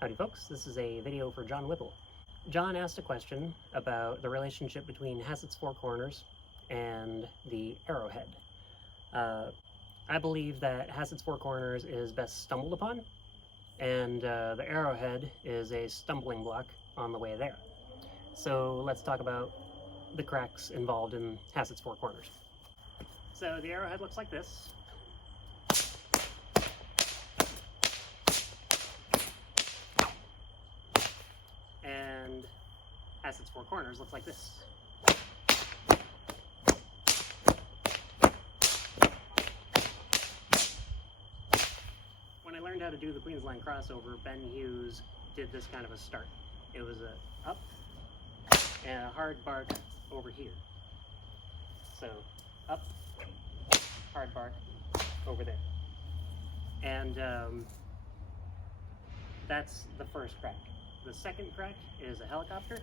Howdy folks, this is a video for John Whipple. John asked a question about the relationship between Hassett's Four Corners and the Arrowhead. I believe that Hassett's Four Corners is best stumbled upon, and the Arrowhead is a stumbling block on the way there. So let's talk about the cracks involved in Hassett's Four Corners. So the Arrowhead looks like this. And Hassett's Four Corners looks like this. When I learned how to do the Queensland crossover, Ben Hughes did this kind of a start. It was a up and a hard bark over here. So up, hard bark over there. And that's the first crack. The second crack is a helicopter,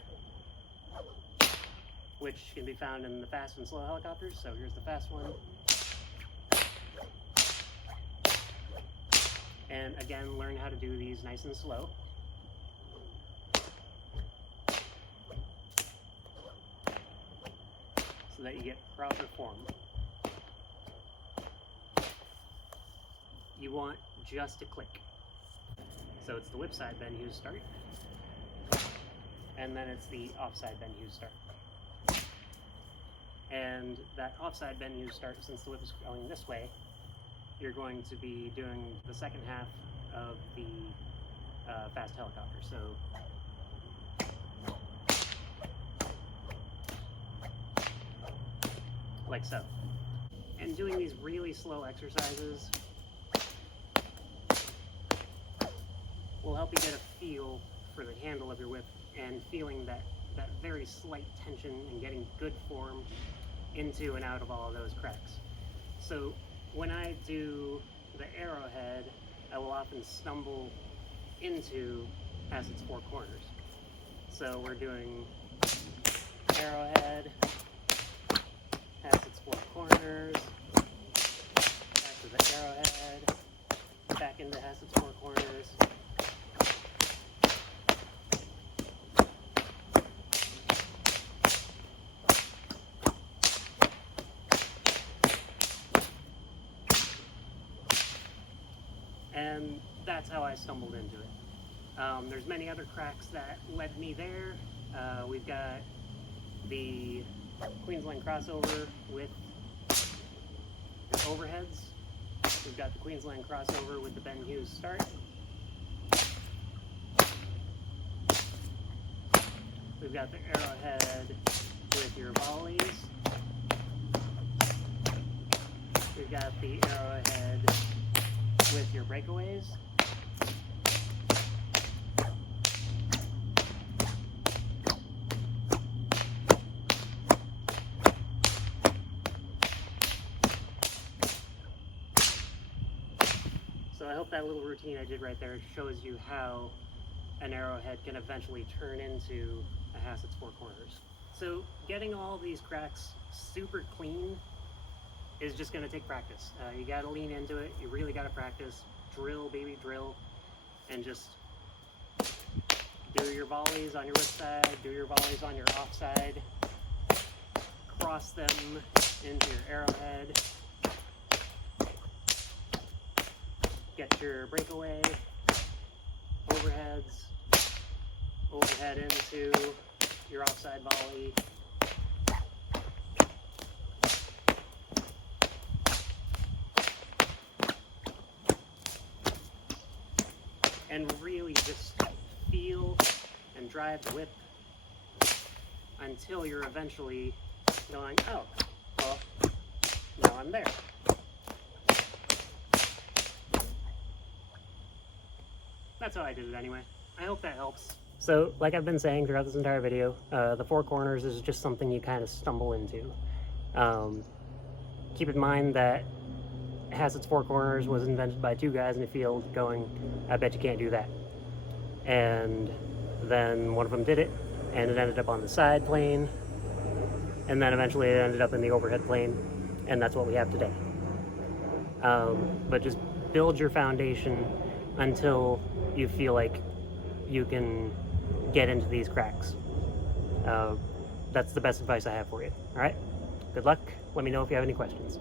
which can be found in the fast and slow helicopters. So here's the fast one. And again, learn how to do these nice and slow. So that you get proper form. You want just a click. So it's the whip side Ben Hughes start. And then it's the offside Ben Hughes start. And that offside Ben Hughes start, since the whip is going this way, you're going to be doing the second half of the fast helicopter. So, like so. And doing these really slow exercises will help you get a feel for the handle of your whip and feeling that very slight tension and getting good form into and out of all of those cracks. So when I do the Arrowhead, I will often stumble into Hassett's Four Corners. So we're doing Arrowhead, Hassett's Four Corners, back to the Arrowhead, back into Hassett's Four Corners. And that's how I stumbled into it. There's many other cracks that led me there. We've got the Queensland crossover with the overheads. We've got the Queensland crossover with the Ben Hughes start. We've got the Arrowhead with your volleys. We've got the Arrowhead with your breakaways. So I hope that little routine I did right there shows you how an Arrowhead can eventually turn into a Hassett's Four Corners. So getting all these cracks super clean is just going to take practice. You got to lean into it. You really got to practice. Drill, baby, drill. And just do your volleys on your whip side, do your volleys on your offside, cross them into your Arrowhead, get your breakaway, overheads, overhead into your offside volley, and really just feel and drive the whip until you're eventually going, oh, well, now I'm there. That's how I did it anyway. I hope that helps. So, like I've been saying throughout this entire video, the Four Corners is just something you kind of stumble into. Keep in mind that Hassett's Four Corners was invented by two guys in the field going, I bet you can't do that. And then one of them did it, and it ended up on the side plane, and then eventually it ended up in the overhead plane, and that's what we have today. But just build your foundation until you feel like you can get into these cracks. That's the best advice I have for you. All right? Good luck. Let me know if you have any questions.